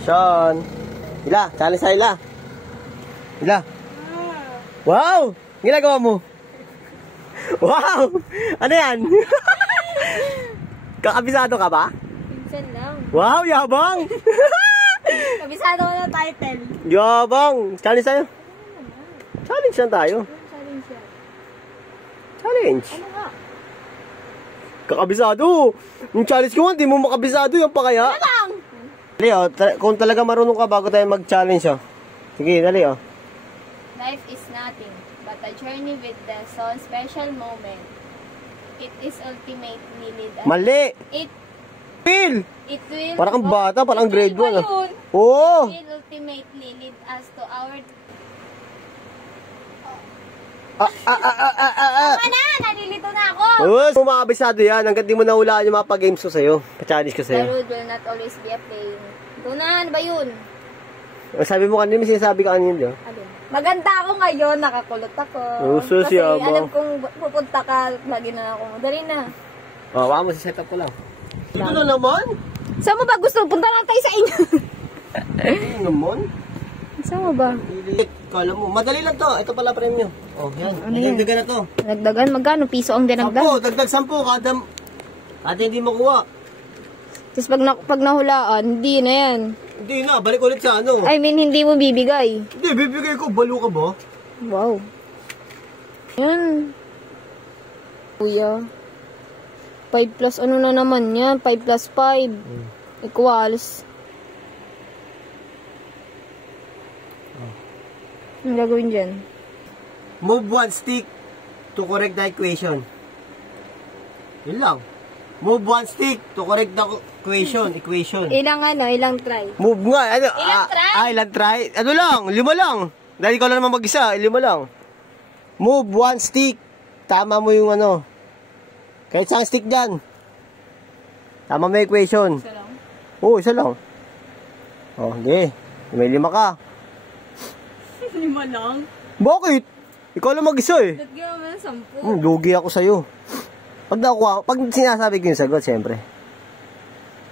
Sean. Ila, challenge sa Ila. Ila. Wow! Ginagawa mo? Wow! Ano yan? Kakabisado ka ba? Minsan lang. Wow, yabang! Kabisado ko ng title. Yabang! Challenge tayo. Challenge lang tayo. Challenge yan. Challenge. Ano nga? Kakabisado. Yung challenge ko, hindi mo makabisado. Yung pa kaya? Ano lang? Dali, oh. Kung talaga marunong ka bago tayo mag-challenge, oh. Sige, dali, oh. Life is nothing but a journey with the soul special moment. It is ultimately lead us. Mali! It Phil! will... Parang kang bata, parang grade 1, It ah. Oo! will ultimately lead us to our... Tama na! Nalilito na ako! Kung makabisado yan, hanggang di mo nahulaan yung mga pa-games ko sa'yo. Pa-challenge ko The sa'yo. road will not always be a plain. Ito na, ano ba yun? Sabi mo kanina, may sinasabi ka kanina, di ba? Ano? Maganda ako ngayon, nakakulot ako. Uso Kasi siya, alam kong pupunta ka, lagi na ako. Dali na. Oh, wala mo, set up ko lang. Ito na naman? Saan mo ba gusto? Punta lang tayo sa inyo. Ito naman? Saan mo ba? Kala mo, madali lang to. Ito pala premyo. Oh, yan. Ano yan? Dagdagan na to. Nagdagan? Magkano? Piso ang dinagdag? 10, dagdag 10 kada. At hindi makuha. Tapos pag nahulaan, hindi na yan. Hindi na, balik ulit sa ano. I mean, hindi mo bibigay. Hindi, bibigay ko. Balo ka ba? Wow. Yan. Kuya. 5 plus ano na naman yan? 5 plus 5. Equals. Anong gagawin dyan? Move one stick to correct the equation. Yun lang. Move one stick to correct the equation. Ilang try? Move nga. Ano, Ilang try? Ilang try? Ano lang, 5 lang. Dahil ikaw lang naman mag-isa, 5 lang. Move one stick. Tama mo yung ano. Kahit isang stick dyan. Tama mo yung equation. Isa lang? Oo, isa lang. Oh, hindi. May 5 ka. 5 lang? Bakit? Ikaw lang mag-isa eh. Ba't gawin mo 10? Lugi ako sa'yo. Pag sinasabi ko yung sagot, siyempre.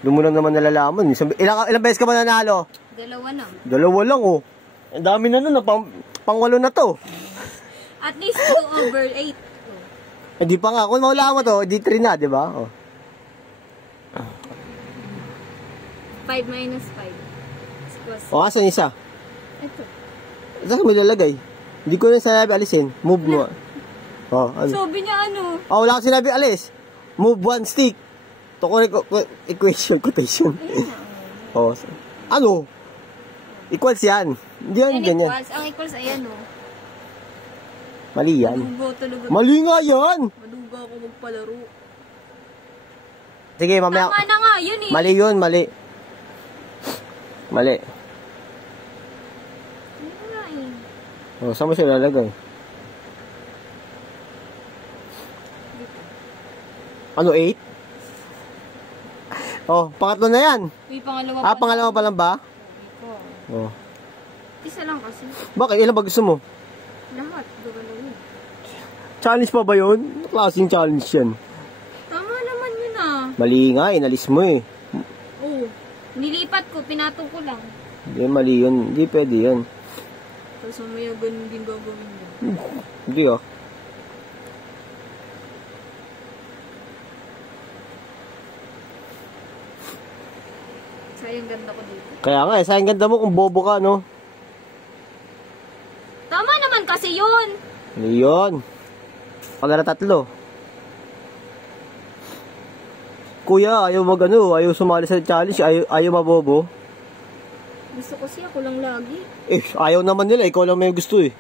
Doon mo lang naman nalalaman. Ilang beses ka ba nanalo? 2 na. 2 lang, oh. Ang dami na nun, pang-8 na to. At least 2/8. Eh, di pa nga. Kung mahulaan mo to, di 3 na, di ba? Oh. 5 minus 5. O, asan isa? Ito. Saan mo ilalagay? Hindi ko na sinabi alisin. Move mo. Oh, ano? Sabi niya ano? Oh, wala akong sinabi alis. Move one stick. To correct equation, quotation. Oh, ano? Equals yan. Hindi yan ganyan. Equals. Ang equals ayan o. Mali yan. Madugo. Mali nga yan. Madugo ako magpalaro. Sige, mamaya. Tama na nga, yun eh. Mali yun, mali. Mali. Ano nga eh. Oh, saan mo siya lalagay? Ano, 8? Oh, pangatlo na yan. May pangalawa Ah, pangalawa pa lang ba? Ito. Oh. Isa lang kasi. Bakit? Ilan ba gusto mo? Lahat. Gagawin. Challenge pa ba yun? Klaseng challenge yan. Tama naman yun ah. Mali nga, inalis mo eh. Oo. Nilipat ko, pinatong ko lang. Hindi, mali yun. Hindi pwede yun. Tapos mamaya ganun din gagawin mo. Hindi oh. Sayang ganda ko dito. Kaya nga, sayang ganda mo kung bobo ka, no? Tama naman kasi yun. Mali yun. Pag na 3. Kuya, ayaw ayaw sumali sa challenge, ayaw mabobo. Gusto ko siya, ako lang lagi. Eh, ayaw naman nila, ikaw lang may gusto eh.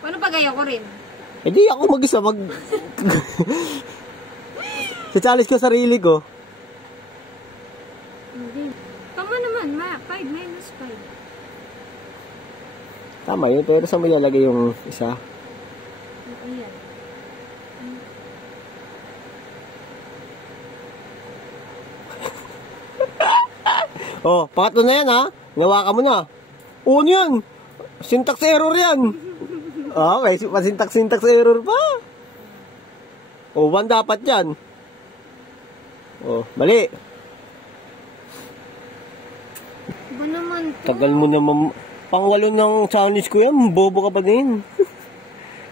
Paano pag ayaw ko rin? Eh di ako mag-isa, sa challenge ko sarili ko. Hindi. Tama naman, 5 minus 5. Tama yun, pero saan mo ilalagay yung isa? Ayan. Oh, pangatlo na yan ha. Nawa ka mo na. Oo yan. Syntax error yan. Okay, syntax error pa. Oh, 1 dapat yan. Oh, mali. ba naman to? Tagal mo naman. Pang-walo ng challenge ko yan. Bobo ka pa din.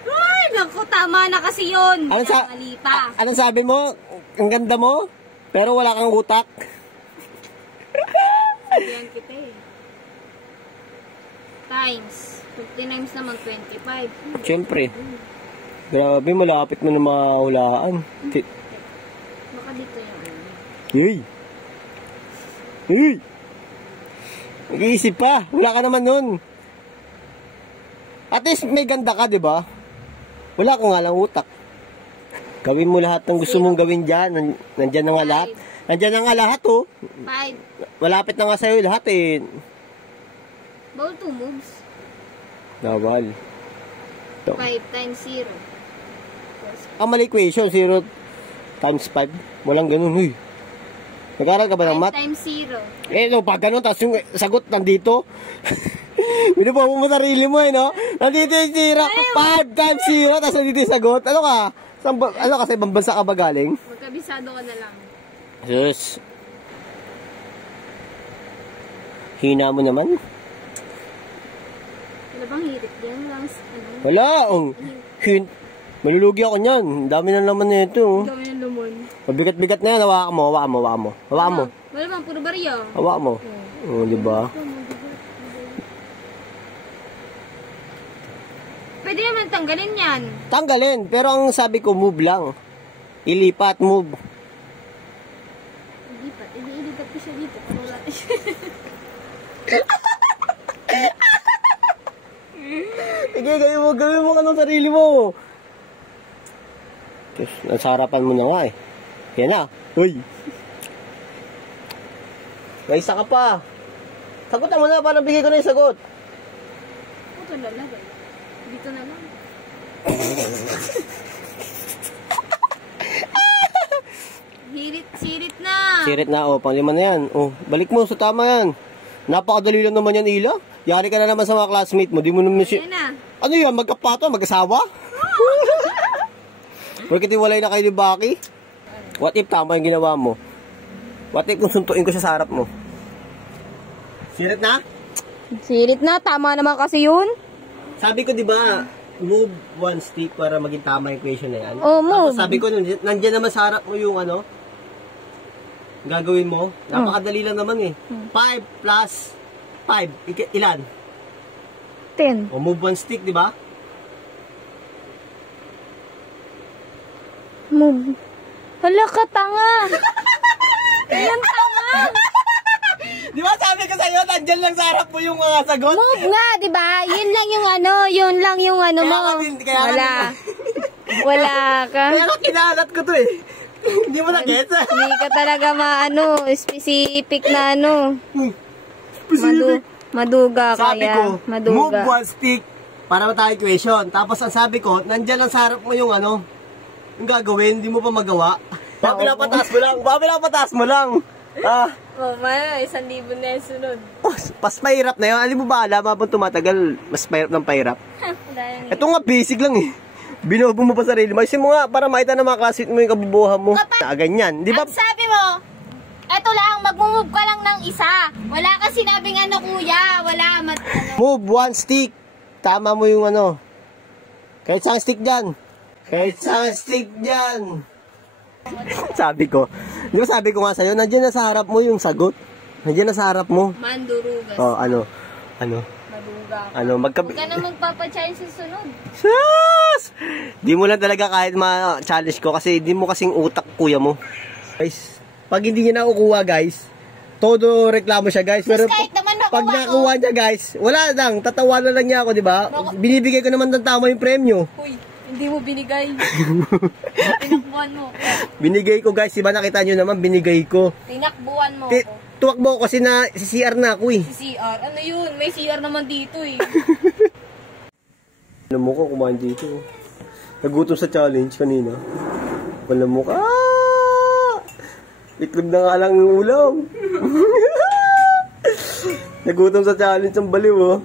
Ay, naku, tama na kasi yun. Anong, Mali pa. anong sabi mo? Ang ganda mo, pero wala kang utak. Sabihan kita eh. Times. 50 times naman 25. Siyempre. Grabe, malapit mo na mahulaan. Baka dito yung ano. Hey! Hey! Nag-iisip pa. Wala ka naman nun. At least may ganda ka, di ba? Wala ka nga lang utak. Gawin mo lahat ng gusto mong gawin dyan. Nandyan na nga lahat. Nandyan na nga lahat, oh. 5. Malapit na nga sa'yo lahat, eh. Ball 2 moves. Nawal. 5 times 0. Ang mali equation, 0 times 5. Walang ganun, huy. Nag-aaral ka ba ng 5 math? times 0. No, pag ganun, tapos yung sagot nandito. Binubuha mo sarili mo, no? Nandito yung 0. 5 times 0, tapos nandito yung sagot. Ano ka? Ano kasi, ibang bansa ka ba galing? Magkabisado ka na lang. Sus. Hina mo naman. Wala bang hirit yan? Lang, ano? Wala. Malulugi ako niyan. Dami na naman na ito. Gawin yung lumon. Mabigat-bigat na yan. Hawakan mo, hawakan mo, hawakan mo. Hawakan mo. Wala bang puro barya? Hawakan mo. Oh, di ba? Pwede naman tanggalin yan. Tanggalin. Pero ang sabi ko, move lang. Ilipat, move. Ilipat ko siya dito. Wala Sige, gawin mo ka ng sarili mo. Tapos, nasa harapan mo na nga eh. Yan na. Uy. May isa ka pa. Sagutan mo na, parang bigay ko na yung sagot. Ito lalagay. Dito na lang. Sirit na. Sirit na, oh, pang-5 na yan. Oh, balik mo, sa tama yan. Napakadali lang naman yan, Ila. Yari ka na naman sa mga classmate mo. Di mo naman Ayan na. Ano yan, magkapato, mag-asawa? Bakit iwalay na kayo ni Baki? What if tama yung ginawa mo? What if kung suntuin ko siya sa harap mo? Sirit na? Sirit na. Tama naman kasi yun. Sabi ko, di ba, move one stick para maging tama yung equation na yan. Oh, move. Tapos sabi ko, nandiyan naman sa harap mo yung ano, gagawin mo. Napakadali lang naman eh. 5 plus 5. Ilan? 10. O move one stick, di ba? Move. Hala ka, tanga. Ayan, tanga. Di ba sabi ko sa'yo, nandiyan lang sa harap mo yung mga sagot? Move nga, di ba? Yun lang yung ano, mo. Wala. Wala ka. Kaya nga kinalat ko to eh. Hindi mo na-get. Hindi ka talaga specific na ano. Maduga ka Sabi ko, Maduga. move one stick para matay equation. Tapos ang sabi ko, nandiyan lang sa harap mo yung ano, yung gagawin, hindi mo pa magawa. Papilapataas mo lang. Oh, 1,000 na yung sunod. Pas mahirap na yun. Alam mo ba, alam habang tumatagal, mas mahirap ng pahirap. Ito nga, basic lang eh. Binobo mo pa sarili mo. Kasi mo nga, para makita ng mga classmate mo yung kabubuhan mo. Ganyan, di ba? Ang sabi mo, eto lang, mag-move ka lang ng isa. Wala ka sinabing ano, kuya. Wala, ano. Move one stick. Tama mo yung ano. Kahit isang stick dyan. Sabi ko. Di ba sabi ko nga sa'yo, nandiyan na sa harap mo yung sagot. Nandiyan na sa harap mo. Mandurugas. Oh, ano? Maduga. Huwag ka na magpapachallenge sa sunod. Sus! Di mo lang talaga kahit ma-challenge ko kasi di mo kasing utak kuya mo. Guys, pag hindi niya nakukuha guys, todo reklamo siya guys. Pero kahit naman pag nakuha niya guys, wala lang, tatawa na lang niya ako, di ba? Binibigay ko naman ng tama yung premyo. Uy, hindi mo binigay. Tinakbuhan mo. Binigay ko guys, di ba nakita nyo naman, binigay ko. Tinakbuhan mo. Tuwakbo ko kasi na si CR na ako eh. Si CR? Ano yun? May CR naman dito eh. Alam mo ko kumain dito. Nagutom sa challenge kanina. Alam mo ka. Itlog na nga lang yung ulam. Nagutom sa challenge ang baliw oh.